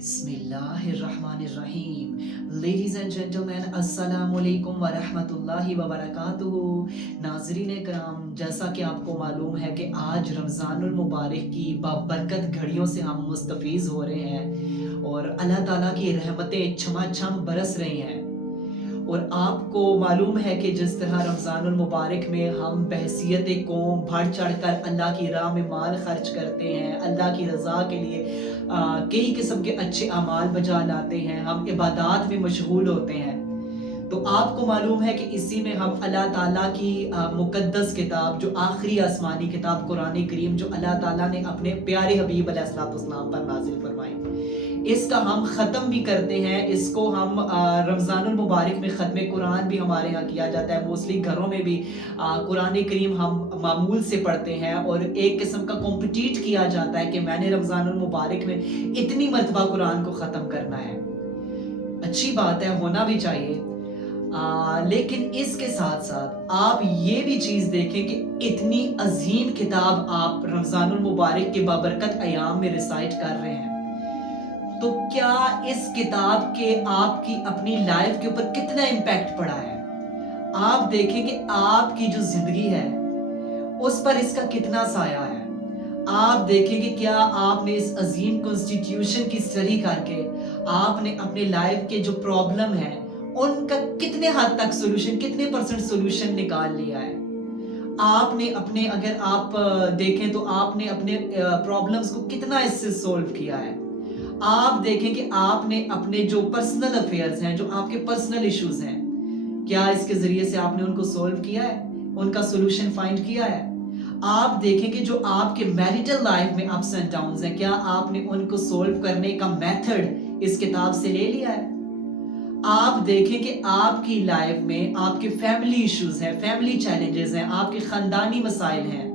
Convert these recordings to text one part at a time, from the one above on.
बिस्मिल्लाहिर्रहमानिर्रहीम। Ladies and gentlemen, अस्सलाम वालेकुम व रहमतुल्लाहि व बरकातुहू। नाज़रीन कराम, जैसा कि आपको मालूम है कि आज रमज़ानुल मुबारक की बाबरकत घड़ियों से हम मुस्तफ़ीज़ हो रहे हैं और अल्लाह ताला की रहमतें छमाछम बरस रही हैं। और आपको मालूम है कि जिस तरह रमज़ानुल मुबारक में हम बहसियत कौम बढ़ चढ़ कर अल्लाह की राह में माल खर्च करते हैं, अल्लाह की रज़ा के लिए कई किस्म के अच्छे अमाल बजा लाते हैं, हम इबादत में मशगूल होते हैं। तो आपको मालूम है कि इसी में हम अल्लाह ताला की मुक़द्दस किताब, जो आखिरी आसमानी किताब कुरान करीम, जो अल्लाह ताला ने अपने प्यारे हबीब अलैहिस्सलाम पर नाजिल फरमाई, इसका हम ख़त्म भी करते हैं। इसको हम रमज़ानुल मुबारक में ख़त्म कुरान भी हमारे यहाँ किया जाता है। मोस्टली घरों में भी कुरान करीम हम मामूल से पढ़ते हैं और एक किस्म का कॉम्पिटिट किया जाता है कि मैंने रमज़ानुल मुबारक में इतनी मरतबा कुरान को ख़त्म करना है। अच्छी बात है, होना भी चाहिए। लेकिन इसके साथ साथ आप ये भी चीज़ देखें कि इतनी अजीम किताब आप रमज़ानुल मुबारक के बाबरकत अयाम में रिसाइट कर रहे हैं, तो क्या इस किताब के आपकी अपनी लाइफ के ऊपर कितना इम्पैक्ट पड़ा है? आप देखें कि आपकी जो जिंदगी है उस पर इसका कितना साया है। आप देखें कि क्या आपने इस अजीम कॉन्स्टिट्यूशन की स्टडी करके आपने अपने लाइफ के जो प्रॉब्लम है उनका कितने हद तक सोल्यूशन, कितने परसेंट सोल्यूशन निकाल लिया है। आपने अपने, अगर आप देखें तो आपने अपने प्रॉब्लम्स को कितना इससे सोल्व किया है। आप देखें कि आपने अपने जो पर्सनल अफेयर्स हैं, जो आपके पर्सनल इश्यूज हैं, क्या इसके जरिए से आपने उनको सोल्व किया है, उनका सोल्यूशन फाइंड किया है। आप देखें कि जो आपके मैरिटल लाइफ में अप्स एंड डाउन्स हैं, क्या आपने उनको सोल्व करने का मेथड इस किताब से ले लिया है। आप देखें कि आपकी लाइफ में आपके फैमिली इश्यूज हैं, फैमिली चैलेंजेस हैं, आपके खानदानी मसाइल हैं,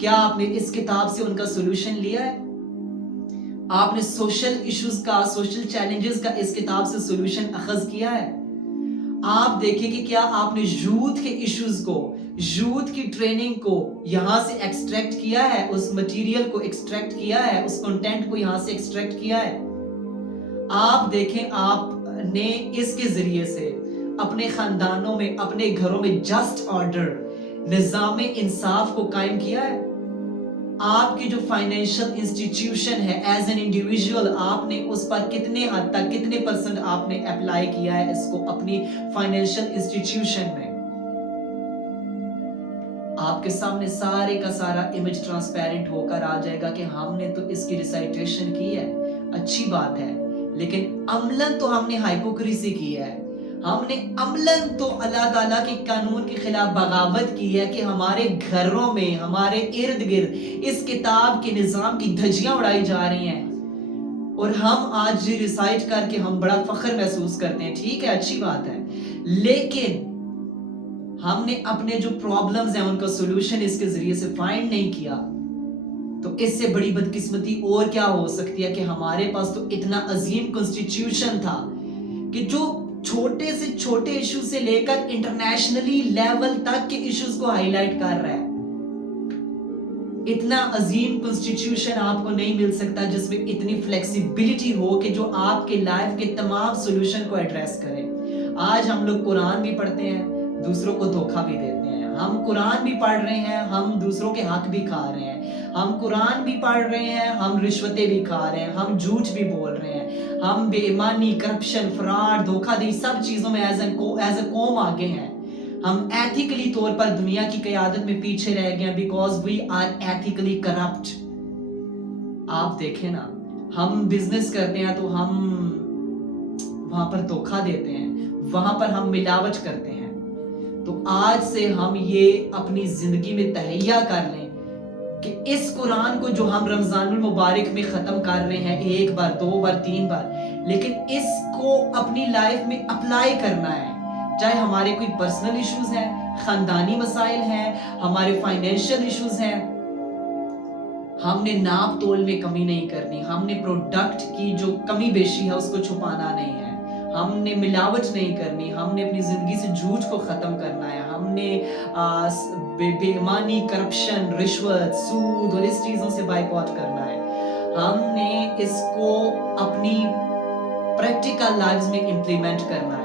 क्या आपने इस किताब से उनका सोल्यूशन लिया है। आपने सोशल इश्यूज का, सोशल चैलेंजेस का इस किताब से सोल्यूशन अखज किया है। आप देखें कि क्या आपने यूथ के इश्यूज को, यूथ की ट्रेनिंग को यहां से एक्सट्रैक्ट किया है, उस मटेरियल को एक्सट्रैक्ट किया है, उस कंटेंट को यहां से एक्सट्रैक्ट किया है। आप देखें आपने इसके जरिए से अपने खानदानों में, अपने घरों में जस्ट ऑर्डर, निजाम इंसाफ को कायम किया है। आपकी जो फाइनेंशियल इंस्टीट्यूशन है एज एन इंडिविजुअल, आपने उस पर कितने हद तक, कितने परसेंट आपने अप्लाई किया है इसको अपनी फाइनेंशियल इंस्टीट्यूशन में। आपके सामने सारे का सारा इमेज ट्रांसपेरेंट होकर आ जाएगा कि हमने तो इसकी रिसाइटेशन की है, अच्छी बात है, लेकिन अमलन तो हमने हाइपोक्रेसी की है। हमने अमलन तो अल्लाह ताला के कानून के खिलाफ बगावत की है कि हमारे घरों में, हमारे इर्द गिर्द इस किताब के निजाम की धज्जियां उड़ाई जा रही हैं और हम आज ये रिसाइट करके हम बड़ा फख्र महसूस करते हैं। ठीक है, अच्छी बात है, लेकिन हमने अपने जो प्रॉब्लम्स हैं उनका सोल्यूशन इसके जरिए से फाइंड नहीं किया। तो इससे बड़ी बदकिस्मती और क्या हो सकती है कि हमारे पास तो इतना अजीम कॉन्स्टिट्यूशन था कि जो छोटे से छोटे इश्यू से लेकर इंटरनेशनली लेवल तक के इश्यूज को हाईलाइट कर रहा है। इतना अजीम कॉन्स्टिट्यूशन आपको नहीं मिल सकता जिसमें इतनी फ्लेक्सिबिलिटी हो कि जो आपके लाइफ के तमाम सॉल्यूशन को एड्रेस करे। आज हम लोग कुरान भी पढ़ते हैं, दूसरों को धोखा भी देते हैं। हम कुरान भी पढ़ रहे हैं, हम दूसरों के हक भी खा रहे हैं। हम कुरान भी पढ़ रहे हैं, हम रिश्वतें भी खा रहे हैं, हम झूठ भी बोल रहे हैं, हम बेईमानी, करप्शन, फ्रॉड, धोखाधड़ी सब चीजों में एज ए कौम आगे हैं। हम एथिकली तौर पर दुनिया की क़यादत में पीछे रह गए because we are ethically corrupt. आप देखें ना, हम बिजनेस करते हैं तो हम वहां पर धोखा देते हैं, वहां पर हम मिलावट करते हैं। तो आज से हम ये अपनी जिंदगी में तहैया कर लें कि इस कुरान को जो हम रमजानुल मुबारक में खत्म कर रहे हैं, एक बार, दो बार, तीन बार, लेकिन इसको अपनी लाइफ में अप्लाई करना है। चाहे हमारे कोई पर्सनल इश्यूज हैं, खानदानी मसाइल हैं, हमारे फाइनेंशियल इश्यूज हैं, हमने नाप तोल में कमी नहीं करनी, हमने प्रोडक्ट की जो कमी बेशी है उसको छुपाना नहीं है, हमने मिलावट नहीं करनी, हमने अपनी जिंदगी से झूठ को खत्म करना है, हमने बेईमानी, करप्शन, रिश्वत, सूद और इस चीजों से बाइकआउट करना है। हमने इसको अपनी प्रैक्टिकल लाइव्स में इम्प्लीमेंट करना है।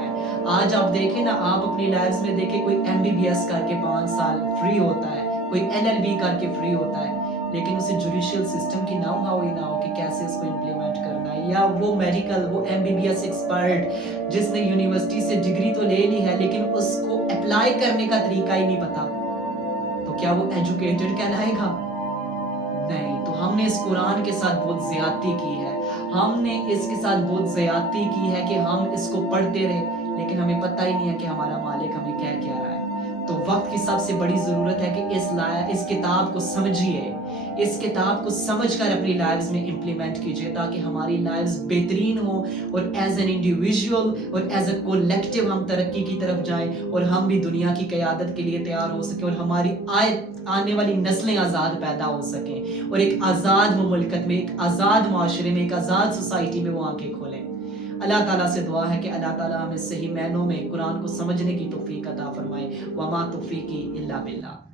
आज आप देखें ना, आप अपनी लाइव्स में देखें, कोई एमबीबीएस करके 5 साल फ्री होता है, कोई एलएलबी करके फ्री होता है, लेकिन उसे जुडिशियल सिस्टम की नाउ हाउ ही ना हो कि कैसे इसको इम्प्लीमेंट करना है। या वो मेडिकल, वो एमबीबीएस एक्सपर्ट जिसने यूनिवर्सिटी से डिग्री तो ले ली है लेकिन उसको अप्लाई करने का तरीका ही नहीं पता, तो क्या वो एजुकेटेड कहलाएगा? नहीं। तो हमने इस कुरान के साथ बहुत ज्यादती की है, हमने इसके साथ बहुत ज्यादती की है कि हम इसको पढ़ते रहे लेकिन हमें पता ही नहीं है कि हमारा मालिक हमें कह क्या रहा है। तो वक्त की सबसे बड़ी ज़रूरत है कि इस किताब को समझिए, इस किताब को समझकर अपनी लाइव्स में इम्प्लीमेंट कीजिए ताकि हमारी लाइव्स बेहतरीन हो और एज एन इंडिविजुअल और एज ए कोलेक्टिव हम तरक्की की तरफ जाएं और हम भी दुनिया की क़यादत के लिए तैयार हो सकें और हमारी आने वाली नस्लें आज़ाद पैदा हो सकें और एक आज़ाद मुल्कत में, एक आज़ाद माशरे में, एक आज़ाद सोसाइटी में वो आंखें खोलें। अल्लाह ताला से दुआ है कि अल्लाह ताला हमें सही मायनों में कुरान को समझने की तौफीक अता फरमाए। वमा तौफीकी इल्ला बिल्लाह।